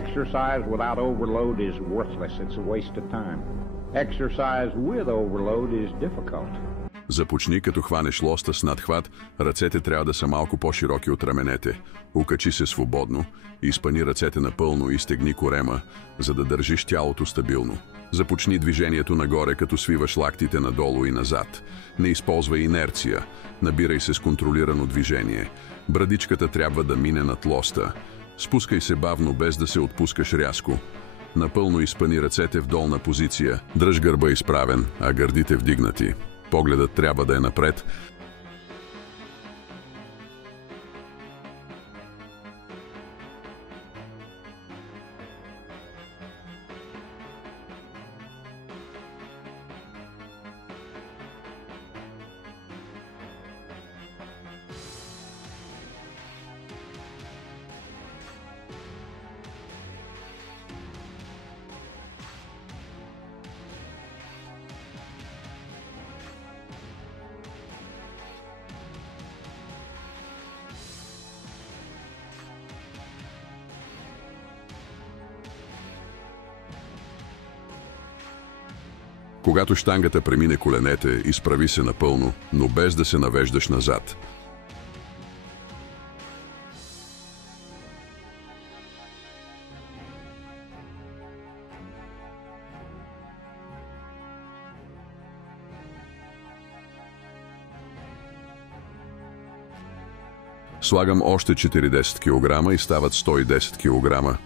Exercise without overload is worthless. It's a waste of time. Exercise with overload is difficult. Започни като хванеш лоста с надхват, ръцете трябва да са малко по-широки от раменете. Укачи се свободно, изпъни ръцете напълно и стегни корема, за да държиш тялото стабилно. Започни движението нагоре, като свиваш лактите надолу и назад. Не използвай инерция, набирай се с контролирано движение. Брадичката трябва да мине над лоста. Спускай се бавно, без да се отпускаш рязко. Напълно изпъни ръцете в долна позиция. Дръж гърба изправен, а гърдите вдигнати. Погледът трябва да е напред. Когато щангата премине коленете, изправи се напълно, но без да се навеждаш назад. Слагам още 40 кг и стават 110 кг.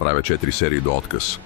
Правя 4 серии до отказ.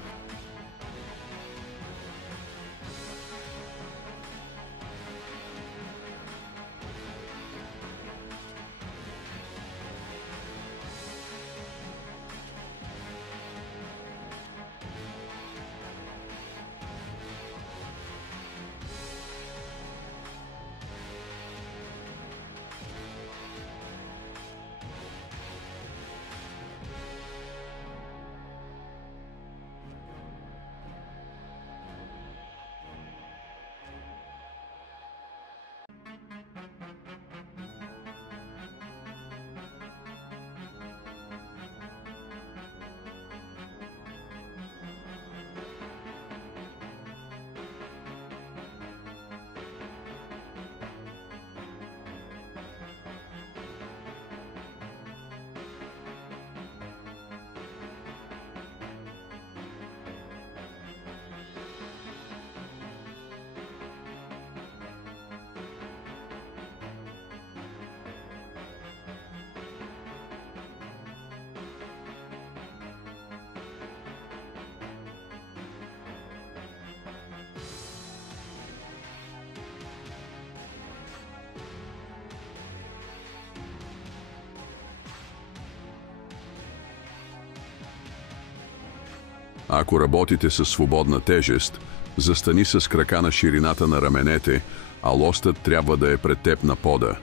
Ако работите със свободна тежест, застани с крака на ширината на раменете, а лостът трябва да е пред теб на пода.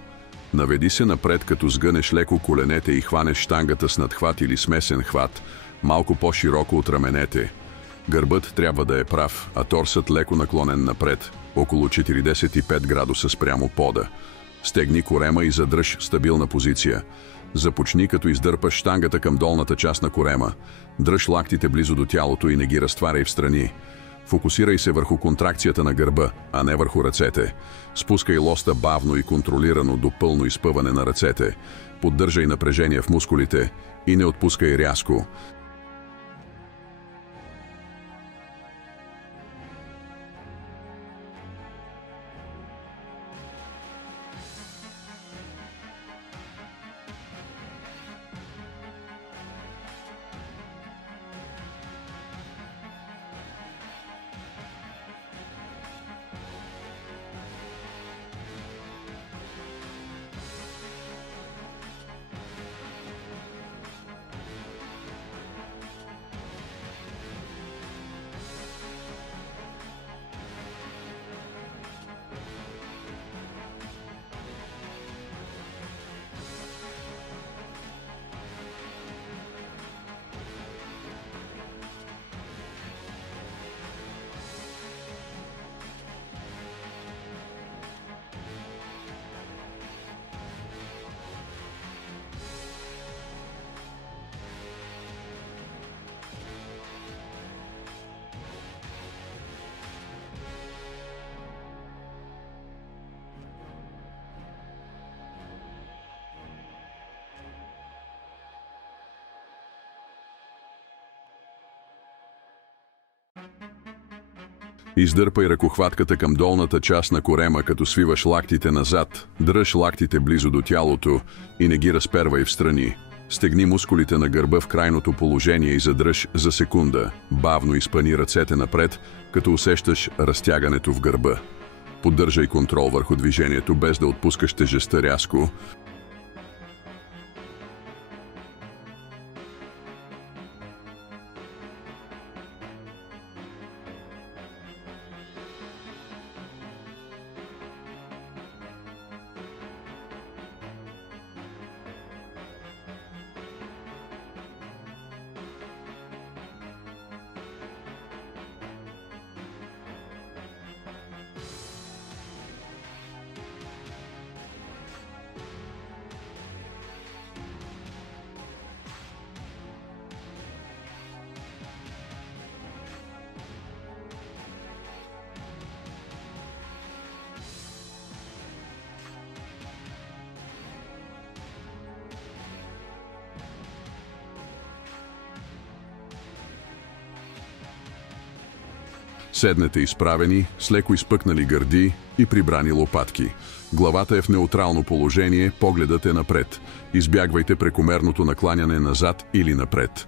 Наведи се напред, като сгънеш леко коленете и хванеш щангата с надхват или смесен хват, малко по-широко от раменете. Гърбът трябва да е прав, а торсът леко наклонен напред, около 45 градуса спрямо пода. Стегни корема и задръж стабилна позиция. Започни, като издърпаш щангата към долната част на корема. Дръж лактите близо до тялото и не ги разтваряй в страни. Фокусирай се върху контракцията на гърба, а не върху ръцете. Спускай лоста бавно и контролирано до пълно изпъване на ръцете. Поддържай напрежение в мускулите и не отпускай рязко. Издърпай ръкохватката към долната част на корема, като свиваш лактите назад, дръж лактите близо до тялото и не ги разпервай в страни. Стегни мускулите на гърба в крайното положение и задръж за секунда. Бавно изпъни ръцете напред, като усещаш разтягането в гърба. Поддържай контрол върху движението, без да отпускаш тежестта рязко. Седнете изправени, с леко изпъкнали гърди и прибрани лопатки. Главата е в неутрално положение, погледът е напред. Избягвайте прекомерното накланяне назад или напред.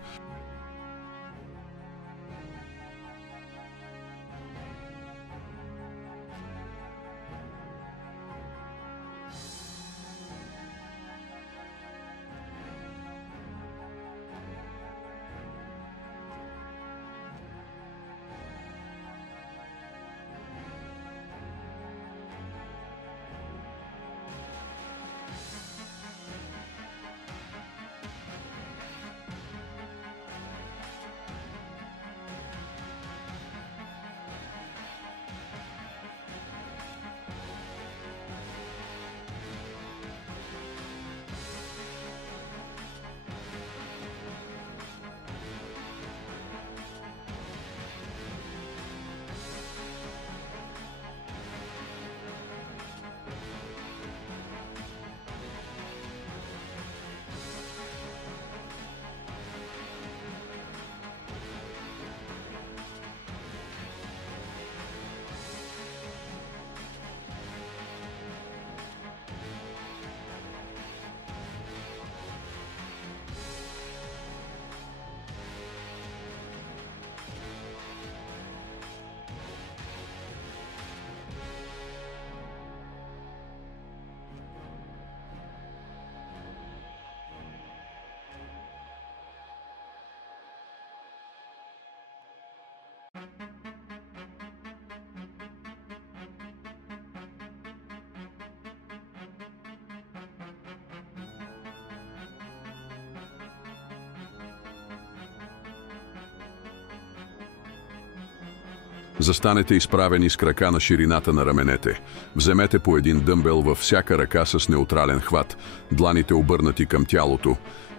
Застанете изправени с крака на ширината на раменете. Вземете по един дъмбел във всяка ръка с неутрален хват, дланите обърнати към тялото,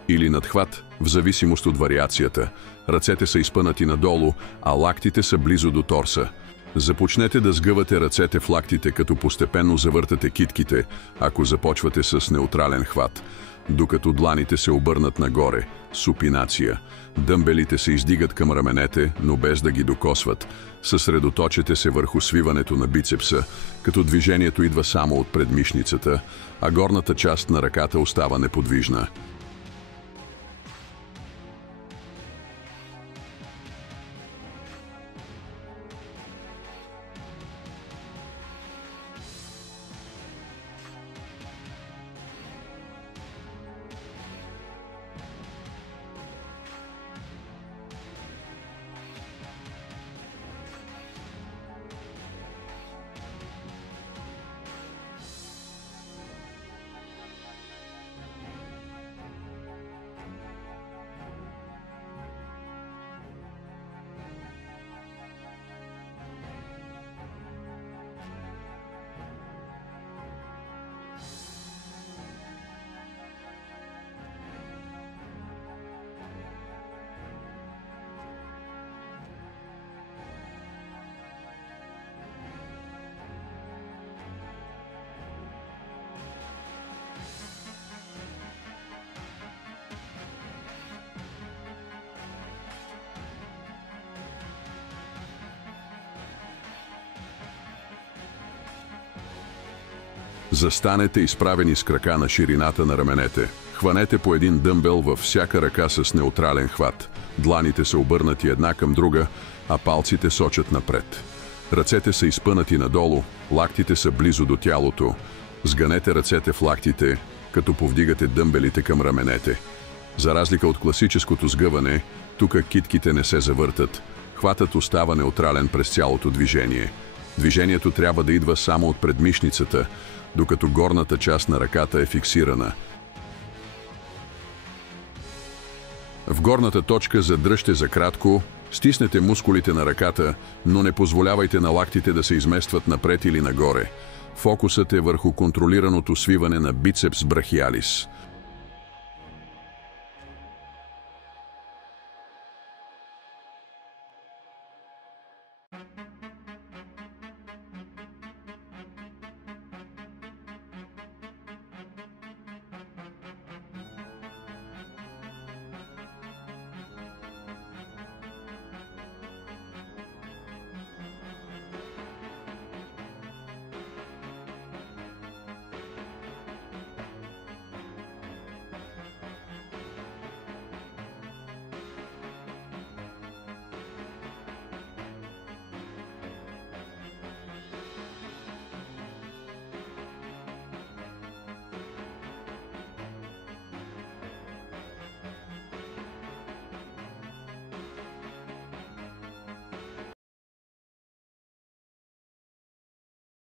или надхват, в зависимост от вариацията. Ръцете са изпънати надолу, а лактите са близо до торса. Започнете да сгъвате ръцете в лактите, като постепенно завъртате китките, ако започвате с неутрален хват, докато дланите се обърнат нагоре, супинация. Дъмбелите се издигат към раменете, но без да ги докосват. Съсредоточете се върху свиването на бицепса, като движението идва само от предмишницата, а горната част на ръката остава неподвижна. Застанете изправени с крака на ширината на раменете. Хванете по един дъмбел във всяка ръка с неутрален хват. Дланите са обърнати една към друга, а палците сочат напред. Ръцете са изпънати надолу, лактите са близо до тялото. Сганете ръцете в лактите, като повдигате дъмбелите към раменете. За разлика от класическото сгъване, тук китките не се завъртат. Хватът остава неутрален през цялото движение. Движението трябва да идва само от предмишницата, докато горната част на ръката е фиксирана. В горната точка задръжте за кратко, стиснете мускулите на ръката, но не позволявайте на лактите да се изместват напред или нагоре. Фокусът е върху контролираното свиване на бицепс брахиалис.